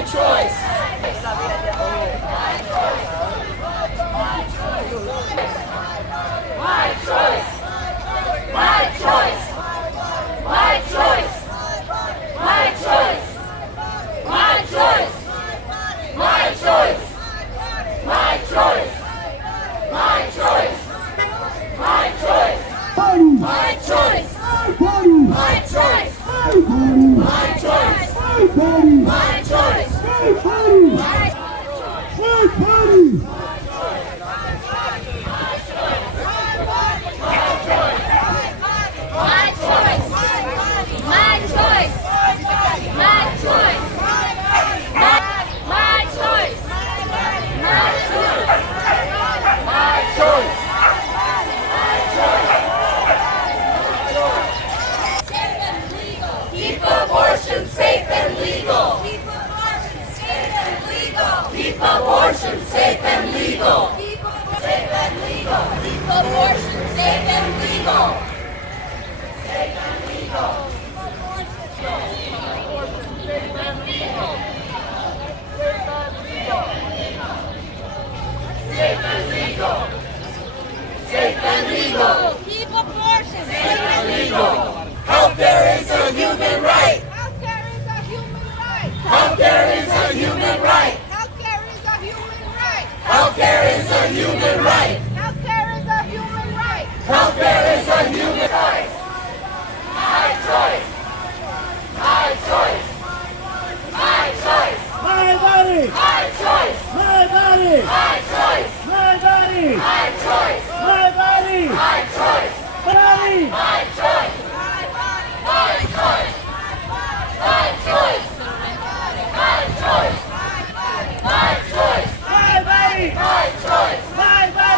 My choice. My choice. My choice. My choice. My choice. My choice. My choice. My choice. My choice. My choice. My choice. My choice. My choice. My choice. Keep abortion safe and legal. Keep abortion safe and legal. Keep abortion safe and legal. Keep safe and legal. Keep abortion safe and legal. Safe and legal. Safe and legal. Safe and legal. Safe and legal. Keep abortion Safe and legal. Healthcare is a human right. Healthcare is a human right. Healthcare is a human right. Healthcare is a human right. Healthcare is a human right. Healthcare is a human right. Healthcare is a human choice. My choice. My choice. My choice. My body! My choice. My body! My choice. My body! My choice. My body! My choice. Body! My choice. My choice. My choice. My choice. My choice. My body! My choice. My body!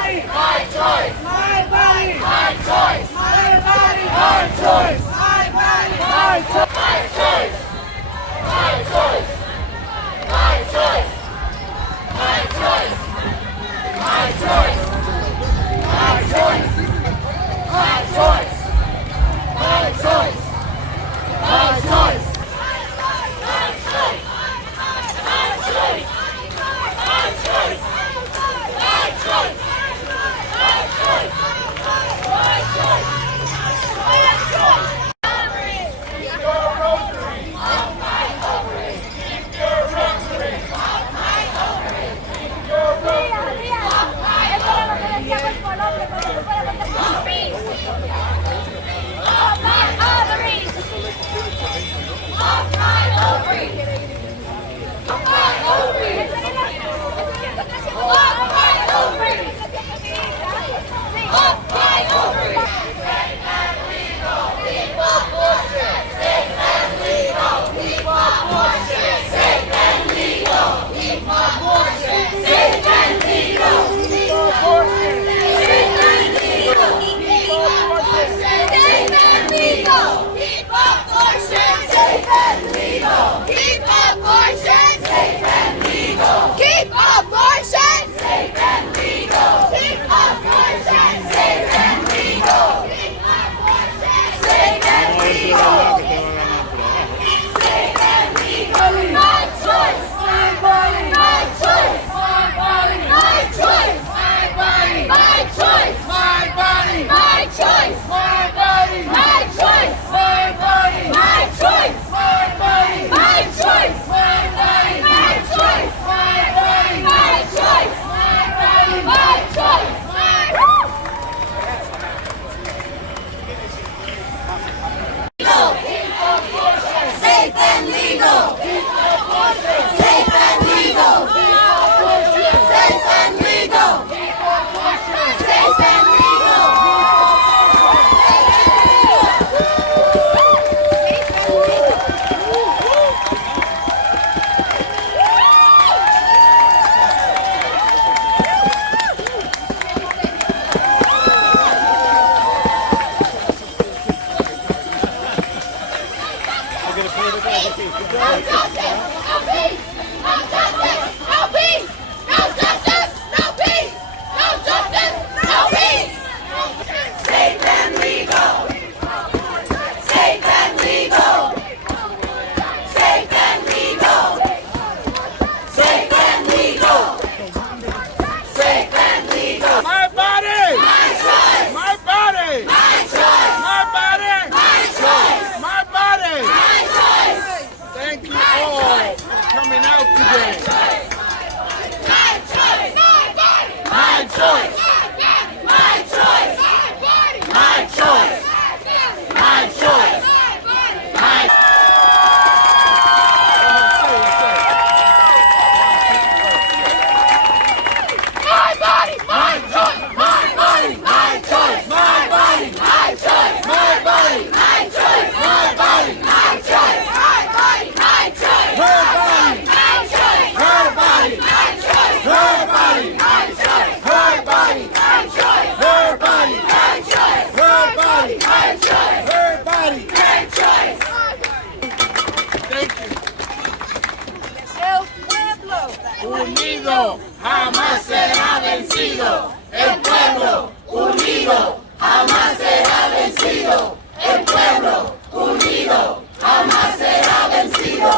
unido, jamás será vencido. El pueblo unido, jamás será vencido. El pueblo unido, jamás será vencido.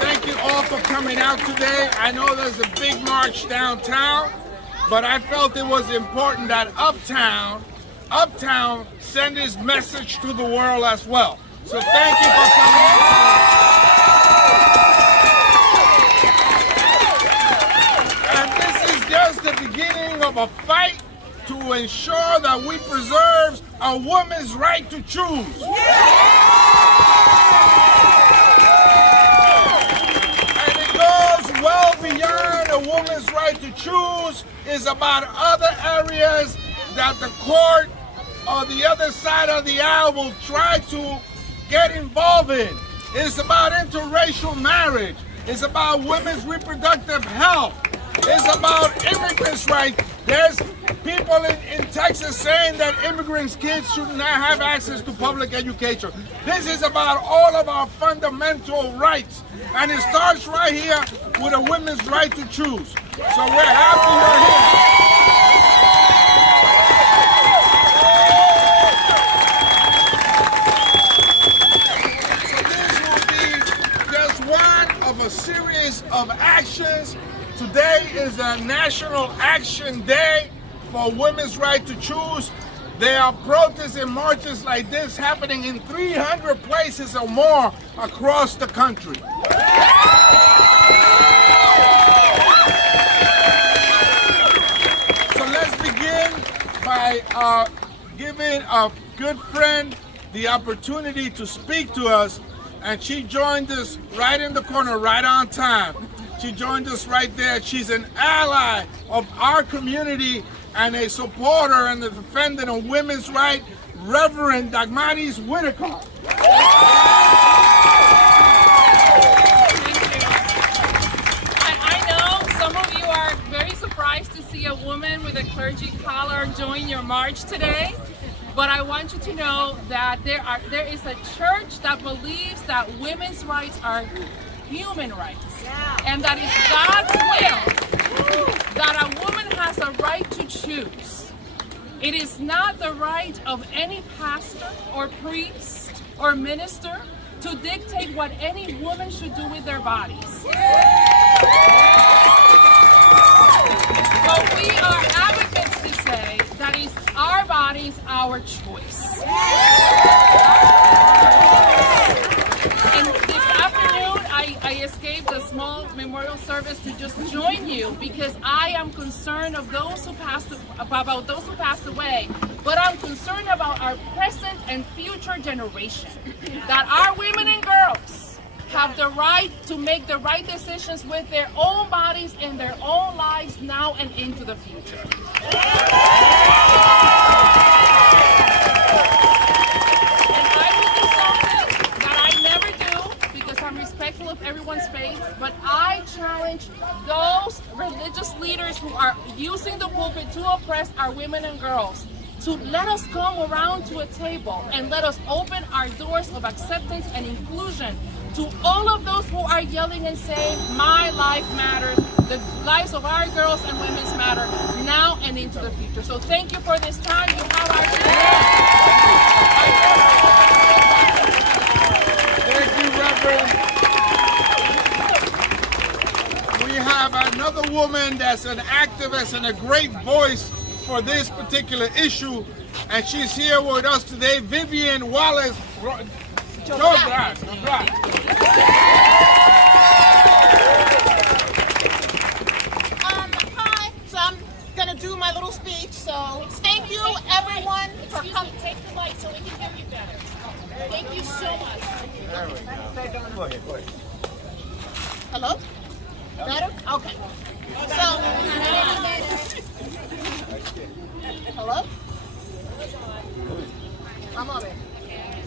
Thank you all for coming out today. I know there's a big march downtown, but I felt it was important that Uptown send this message to the world as well. So thank you for coming out. And this is just the beginning of a fight to ensure that we preserve a woman's right to choose. And it goes well beyond a woman's right to choose. It's about other areas that the court or the other side of the aisle will try to get involved in. It's about interracial marriage. It's about women's reproductive health. It's about immigrants' rights. There's people in Texas saying that immigrants' kids should not have access to public education. This is about all of our fundamental rights. And it starts right here with a woman's right to choose. So we're happy you're here. A series of actions. Today is a National Action Day for Women's Right to Choose. There are protests and marches like this happening in 300 places or more across the country. So let's begin by giving a good friend the opportunity to speak to us. And she joined us right in the corner, right on time. She joined us right there. She's an ally of our community and a supporter and a defender of women's rights, Reverend Dagmaris Whitaker. I know some of you are very surprised to see a woman with a clergy collar join your march today. But I want you to know that there is a church that believes that women's rights are human rights. And that it's God's will that a woman has a right to choose. It is not the right of any pastor or priest or minister to dictate what any woman should do with their bodies. But we are advocates to say that it's our bodies, our choice. And this afternoon, I escaped a small memorial service to just join you because I am concerned of those who about those who passed away, but I'm concerned about our present and future generation. That our women and girls have the right to make the right decisions with their own bodies and their own lives now and into the future. And I will do something that I never do because I'm respectful of everyone's faith, but I challenge those religious leaders who are using the pulpit to oppress our women and girls to let us come around to a table and let us open our doors of acceptance and inclusion to all of those who are yelling and saying, my life matters, the lives of our girls and women matter now and into the future. So thank you for this time. You have our Thank you, Reverend. We have another woman that's an activist and a great voice for this particular issue, and she's here with us today, Vivian Wallace. Hi, so I'm gonna do my little speech. So thank you everyone for coming. Take the light so we can hear you better. Thank you so much. Go ahead. Hello? Better? Okay. So hello? Vamos a ver.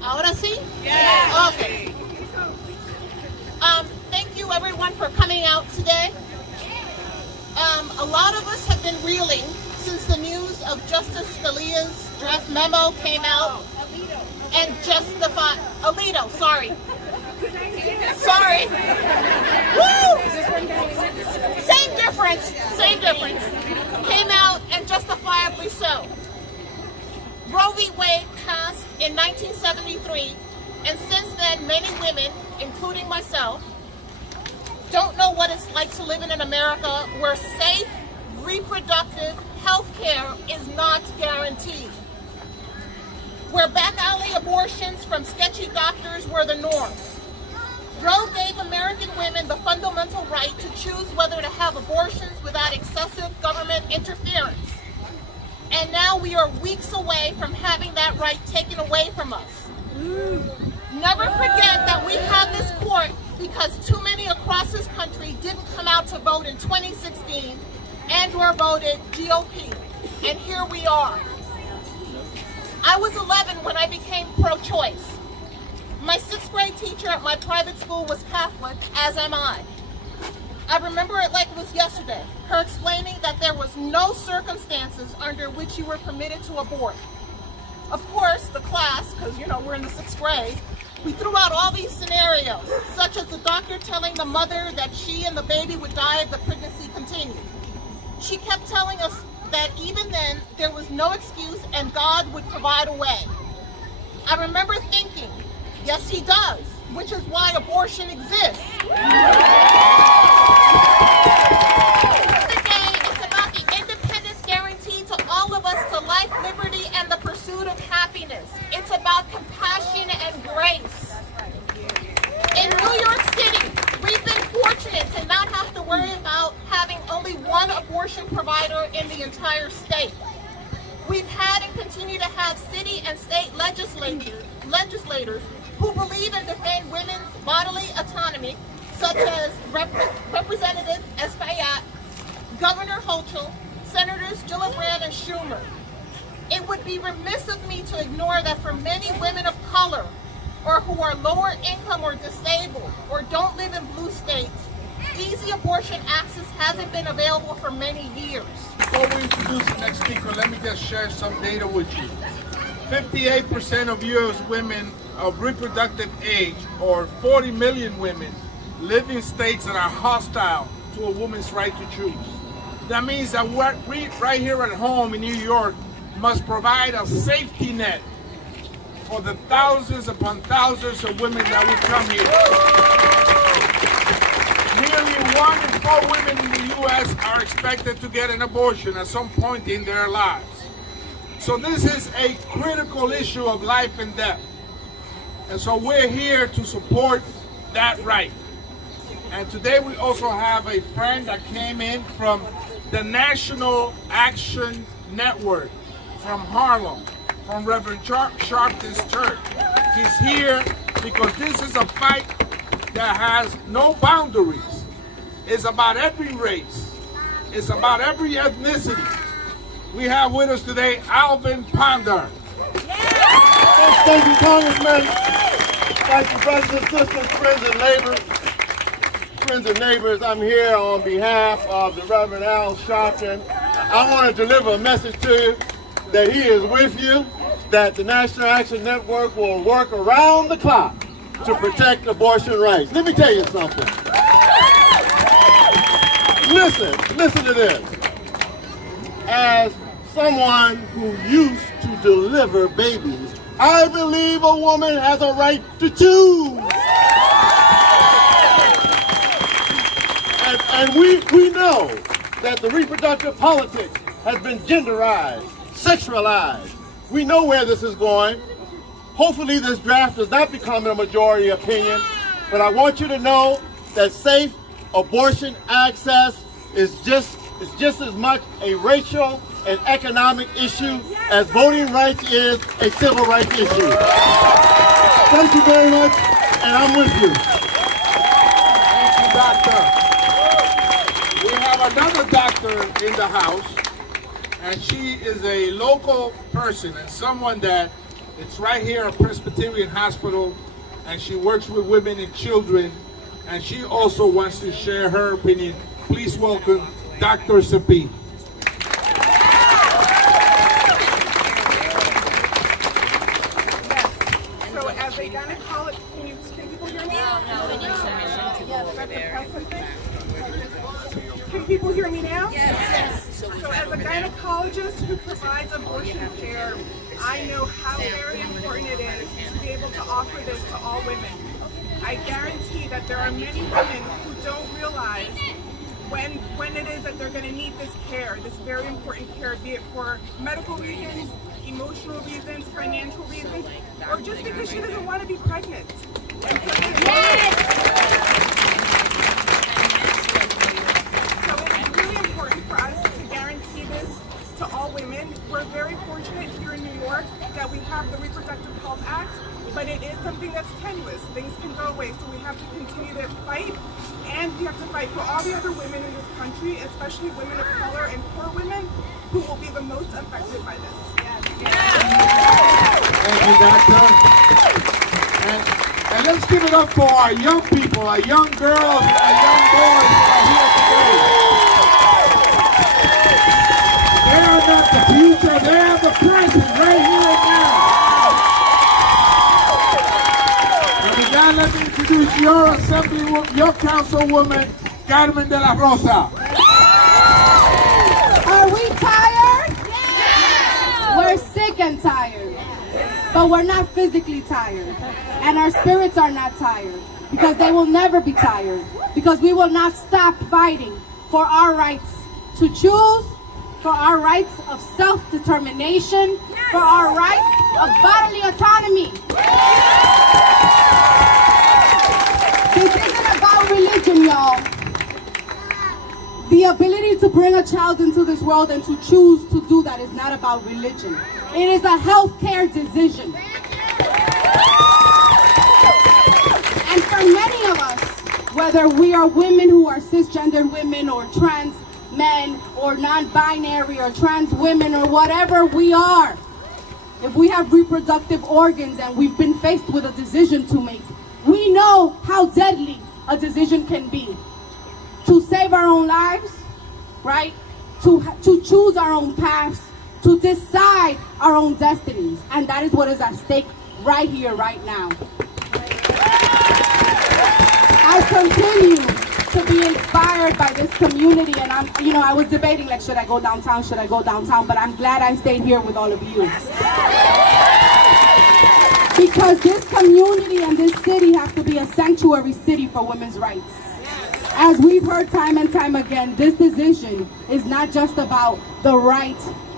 Ahora sí? Yes. Okay. Thank you everyone for coming out today. A lot of us have been reeling since the news of Justice Scalia's draft memo came out and Alito, sorry. Sorry. Woo! Same difference. Same difference. Came out, and justifiably so. Roe v. Wade passed in 1973, and since then, many women, including myself, don't know what it's like to live in an America where safe, reproductive health care is not guaranteed. Where back alley abortions from sketchy doctors were the norm. Roe gave American women the fundamental right to choose whether to have abortions without excessive government interference. And now we are weeks away from having that right taken away from us. Never forget that we have this court because too many across this country didn't come out to vote in 2016 and/or voted GOP. And here we are. I was 11 when I became pro-choice. My 6th grade teacher at my private school was Catholic, as am I. I remember it like it was yesterday, her explaining that there was no circumstances under which you were permitted to abort. Of course, the class, because we're in the 6th grade, we threw out all these scenarios, such as the doctor telling the mother that she and the baby would die if the pregnancy continued. She kept telling us that even then, there was no excuse and God would provide a way. I remember thinking, yes, he does, which is why abortion exists. Today, it's about the independence guaranteed to all of us to life, liberty, and the pursuit of happiness. It's about compassion and grace. In New York City, we've been fortunate to not have to worry about having only one abortion provider in the entire state. We've had and continue to have city and state legislators who believe and defend women's bodily autonomy, such as Representative Espaillat, Governor Hochul, Senators Gillibrand and Schumer. It would be remiss of me to ignore that for many women of color, or who are lower income or disabled, or don't live in blue states, easy abortion access hasn't been available for many years. Before we introduce the next speaker, let me just share some data with you. 58% of U.S. women of reproductive age, or 40 million women, live in states that are hostile to a woman's right to choose. That means that we right here at home in New York must provide a safety net for the thousands upon thousands of women that will come here. Nearly 1 in 4 women in the U.S. are expected to get an abortion at some point in their lives. So this is a critical issue of life and death. And so we're here to support that right. And today we also have a friend that came in from the National Action Network from Harlem, from Reverend Sharpton's church. He's here because this is a fight that has no boundaries. It's about every race. It's about every ethnicity. We have with us today Alvin Ponder. Thank you, Congressman. Thank you, brothers and sisters, friends and neighbors. I'm here on behalf of the Reverend Al Sharpton. I want to deliver a message to you that he is with you, that the National Action Network will work around the clock to protect abortion rights. Let me tell you something. Listen to this. As someone who used to deliver babies, I believe a woman has a right to choose. And we know that the reproductive politics has been genderized, sexualized. We know where this is going. Hopefully this draft does not become a majority opinion, but I want you to know that safe abortion access is just as much a racial and economic issue as voting rights is a civil rights issue. Thank you very much, and I'm with you. Thank you, doctor. We have another doctor in the house, and she is a local person and someone that it's right here at Presbyterian Hospital, and she works with women and children, and she also wants to share her opinion. Please welcome Dr. Sapir. So as as a gynecologist, can people hear me? No, we need Can people hear me now? Yes. So as a gynecologist who provides abortion care, I know how very important it is to be able to offer this to all women. I guarantee that there are many women who don't realize when it is that they're going to need this care, this very important care, be it for medical reasons, emotional reasons, financial reasons, or just because she doesn't want to be pregnant. And so it's really important for us to guarantee this to all women. We're very fortunate here in New York that we have the Reproductive Health Act, but it is something that's tenuous. Things can go away, so we have to continue to fight, and we have to fight for all the other women in this country, especially women of color and poor women, who will be the most affected by this. Thank you, Doctor. And let's give it up for our young people, our young girls, and our young boys that are here today. They are not the future, they are the present, right here and now. And let me introduce your your councilwoman, Carmen de la Rosa. Are we tired? Yeah. We're sick and tired. But we're not physically tired. And our spirits are not tired. Because they will never be tired. Because we will not stop fighting for our rights to choose, for our rights of self-determination, for our rights of bodily autonomy. This isn't about religion, y'all. The ability to bring a child into this world and to choose to do that is not about religion. It is a healthcare decision. And for many of us, whether we are women who are cisgendered women or trans men or non-binary or trans women or whatever we are, if we have reproductive organs and we've been faced with a decision to make, we know how deadly a decision can be. To save our own lives, right? To choose our own paths, to decide our own destinies. And that is what is at stake right here, right now. I continue to be inspired by this community, and I was debating, like, should I go downtown, but I'm glad I stayed here with all of you. Because this community and this city have to be a sanctuary city for women's rights. As we've heard time and time again, this decision is not just about the right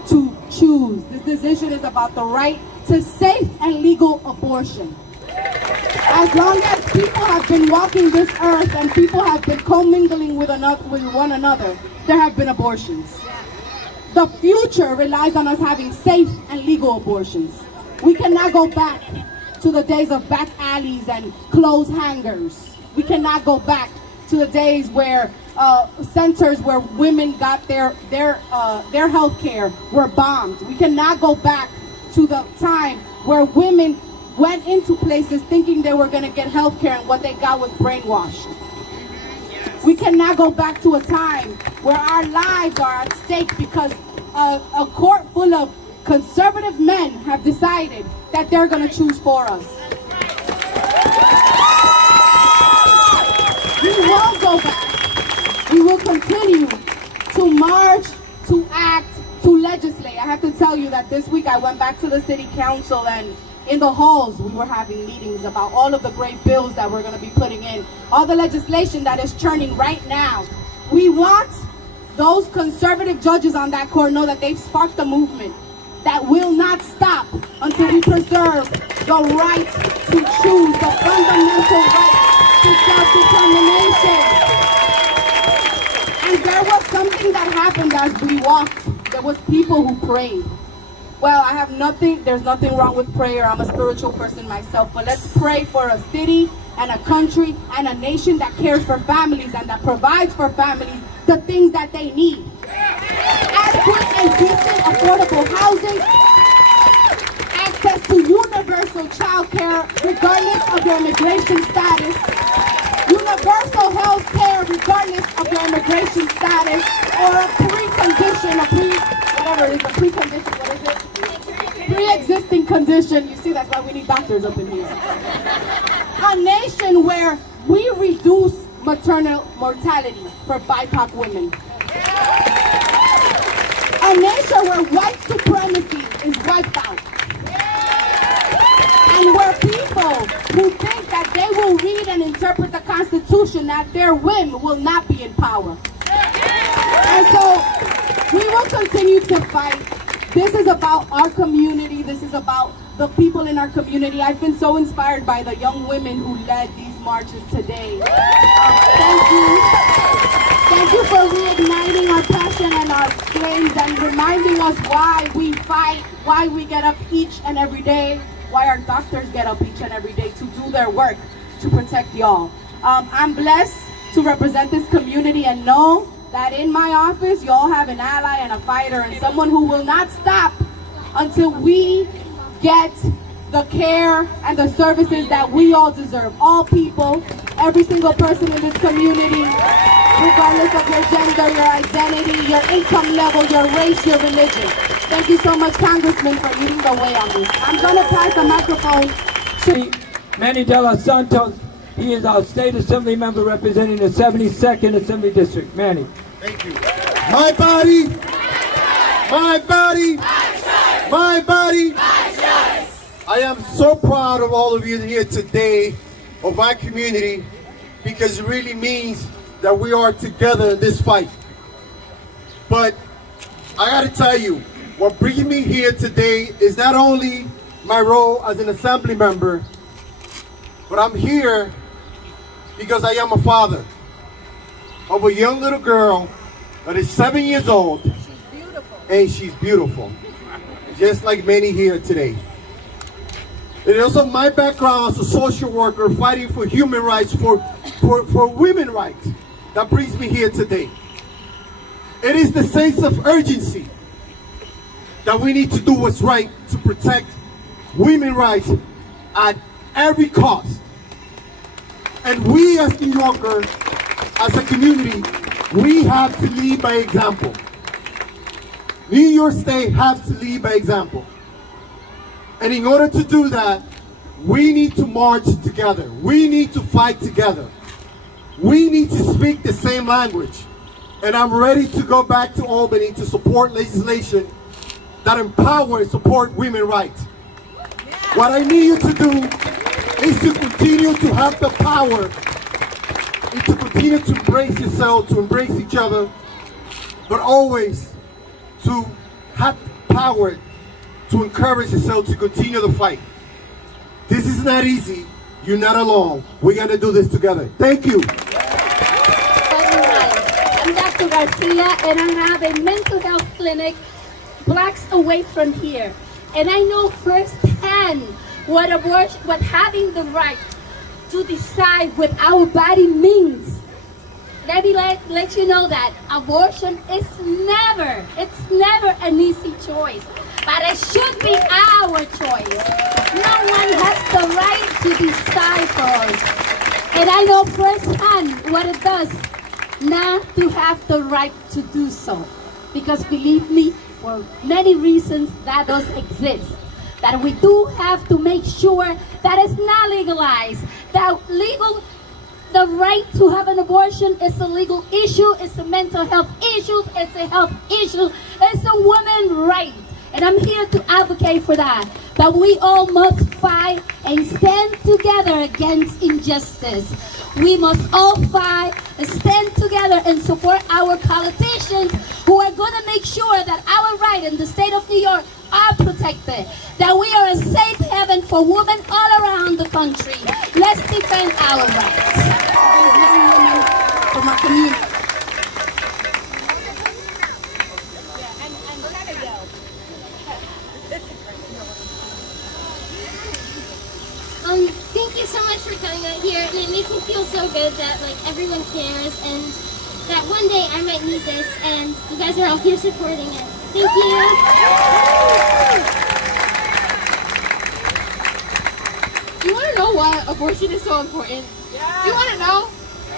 to choose. This decision is about the right to safe and legal abortion. As long as people have been walking this earth and people have been commingling with one another, there have been abortions. The future relies on us having safe and legal abortions. We cannot go back to the days of back alleys and clothes hangers. We cannot go back to the days where centers where women got their health care were bombed. We cannot go back to the time where women went into places thinking they were going to get health care and what they got was brainwashed. We cannot go back to a time where our lives are at stake because a court full of conservative men have decided that they're going to choose for us. We won't go back. We will continue to march, to act, to legislate. I have to tell you that this week I went back to the city council, and in the halls we were having meetings about all of the great bills that we're going to be putting in, all the legislation that is churning right now. We want those conservative judges on that court know that they've sparked a movement that will not stop until we preserve the right to choose, the fundamental right to self-determination. And there was something that happened as we walked. There was people who prayed. Well, there's nothing wrong with prayer. I'm a spiritual person myself, but let's pray for a city and a country and a nation that cares for families and that provides for families the things that they need. Adequate and decent affordable housing, access to universal child care regardless of their immigration status, universal health care regardless of their immigration status, or a pre-existing condition transition. You see, that's why we need doctors up in here. A nation where we reduce maternal mortality for BIPOC women. A nation where white supremacy is wiped out. And where people who think that they will read and interpret the Constitution at their whim will not be in power. And so we will continue to fight. This is about our community. This is about the people in our community. I've been so inspired by the young women who led these marches today. Thank you. Thank you for reigniting our passion and our flames and reminding us why we fight, why we get up each and every day, why our doctors get up each and every day to do their work to protect y'all. I'm blessed to represent this community and know that in my office, y'all have an ally and a fighter and someone who will not stop until we get the care and the services that we all deserve. All people, every single person in this community, regardless of your gender, your identity, your income level, your race, your religion. Thank you so much, Congressman, for leading the way on this. I'm going to pass the microphone to Manny de los Santos. He is our state assembly member representing the 72nd Assembly District. Manny. Thank you. My body, my body, my body. I am so proud of all of you here today, of my community, because it really means that we are together in this fight. But I gotta tell you, what bringing me here today is not only my role as an assembly member, but I'm here because I am a father of a young little girl that is 7 years old. She's beautiful. And she's beautiful, just like many here today. It is also my background as a social worker fighting for human rights, for women's rights, that brings me here today. It is the sense of urgency that we need to do what's right to protect women's rights at every cost. And we as New Yorkers, as a community, we have to lead by example. New York State has to lead by example. And in order to do that, we need to march together. We need to fight together. We need to speak the same language. And I'm ready to go back to Albany to support legislation that empower and support women's rights. What I need you to do is to continue to have the power and to continue to embrace yourself, to embrace each other, but always to have power to encourage yourself to continue the fight. This is not easy. You're not alone. We're going to do this together. Thank you. I'm Dr. Garcia, and I have a mental health clinic blocks away from here. And I know firsthand what having the right to decide what our body means. Let me let you know that abortion is never an easy choice. But it should be our choice. No one has the right to decide for us. And I know firsthand what it does not to have the right to do so. Because believe me, for many reasons that does exist. That we do have to make sure that it's not legalized. That the right to have an abortion is a legal issue, it's a mental health issue, it's a health issue, it's a woman's right. And I'm here to advocate for that. That we all must fight and stand together against injustice. We must all fight and stand together and support our politicians who are going to make sure that our rights in the state of New York are protected. That we are a safe haven for women all around the country. Let's defend our rights. These young women from our community. Thank you so much for coming out here, and it makes me feel so good that everyone cares, and that one day I might need this, and you guys are all here supporting it. Thank you. You want to know why abortion is so important? You want to know?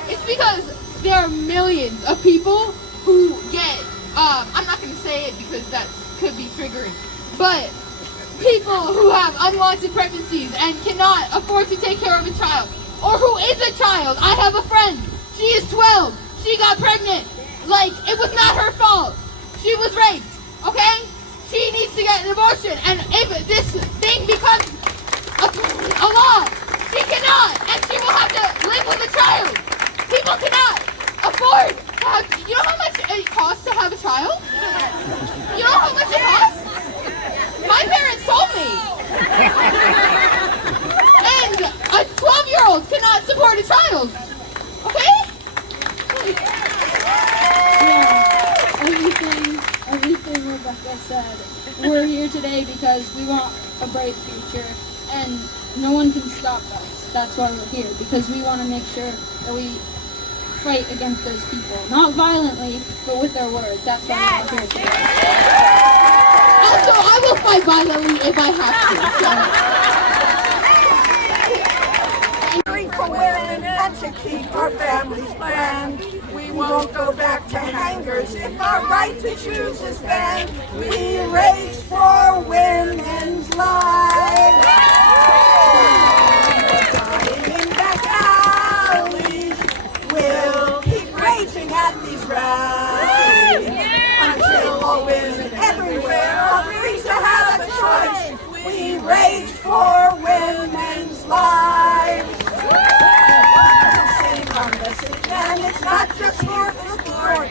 It's because there are millions of people who get, I'm not going to say it because that could be triggering, but people who have unwanted pregnancies and cannot afford to take care of a child, or who is a child. I have a friend, she is 12, she got pregnant, like, it was not her fault. She was raped, okay? She needs to get an abortion, and if this thing becomes a law, she cannot, and she will have to live with a child. People cannot afford to have, you know how much it costs to have a child? You know how much it costs? My parents told me. And a 12-year-old cannot support a child, okay? Yeah, everything Rebecca said. We're here today because we want a bright future, and no one can stop us. That's why we're here, because we want to make sure that we fight against those people. Not violently, but with our words. That's why we're here today. Also, I will fight violently if I have to. For women and to keep our families planned. We won't go back to hangers if our right to choose is banned. We race for women's lives. Dying in back alleys, we'll keep raging at these rallies until all women everywhere are free to have a choice. We rage for women's lives. And it's not just for the sport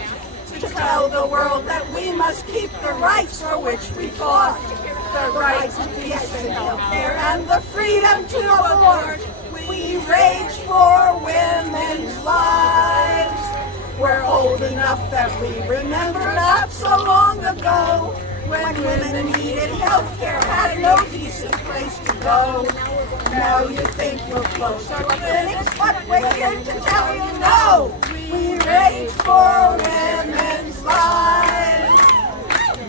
to tell the world that we must keep the rights for which we fought. The right to peace and healthcare and the freedom to abort. We rage for women's lives. We're old enough that we remember not so long ago when women needed healthcare, had no decent place to go. Now you think you'll close our clinics, but we're here to tell you no. We rage for women's lives.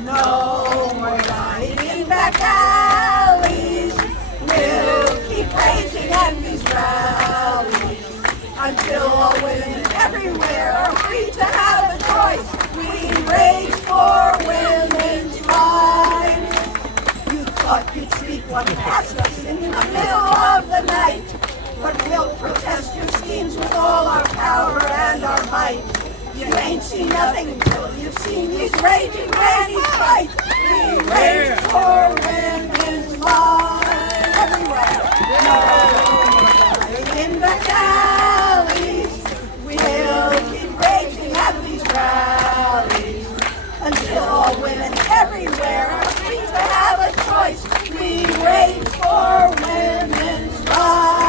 No more lying in back alleys. We'll keep raging at these rallies until all women everywhere are free to have a choice. We rage for women's lives. You thought you'd sneak one past us in the middle of the night, but we'll protest your schemes with all our power and our might. You ain't seen nothing until you've seen these raging grannies fight. We rage for women's lives everywhere. No, in the alleys, we'll keep raging at these rallies until all women everywhere are free to have a choice. We rage for women's lives.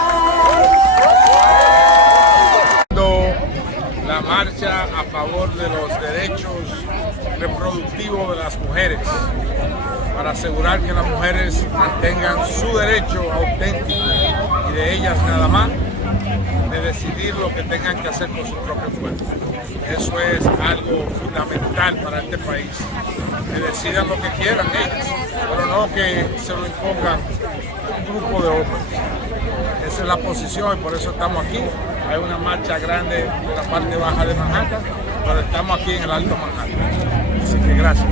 La marcha a favor de los derechos reproductivos de las mujeres, para asegurar que las mujeres mantengan su derecho auténtico y de ellas nada más, de decidir lo que tengan que hacer con su propio cuerpo. Eso es algo fundamental para este país, que decidan lo que quieran ellas, pero no que se lo impongan un grupo de hombres. Esa es la posición y por eso estamos aquí. Hay una marcha grande de la parte baja de Manhattan, pero estamos aquí en el Alto Manhattan. Así que gracias.